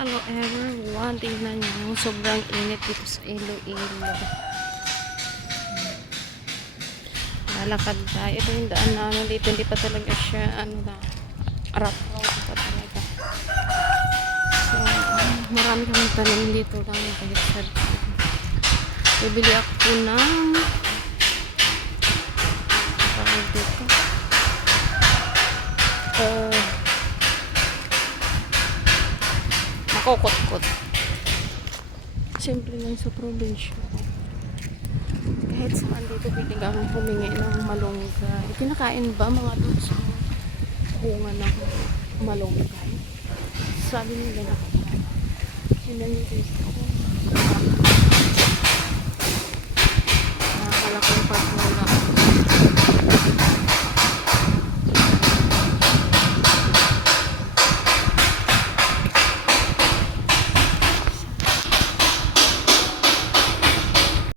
Hello everyone, tingnan nyo, sobrang init dito sa Iloilo. Lalakad tayo. Ito yung daan namin dito, hindi pa talaga siya, rough road pa talaga. So, marami kami tanim dito lang kahit sa bibili ako ng tawag dito makokot-kot. Simple lang sa probinsya. Kahit saan dito pwede kang humingi ng malunggay. Kinakain ba mga doon sa bunga ng malunggay? Sabi nila na yun lang dito.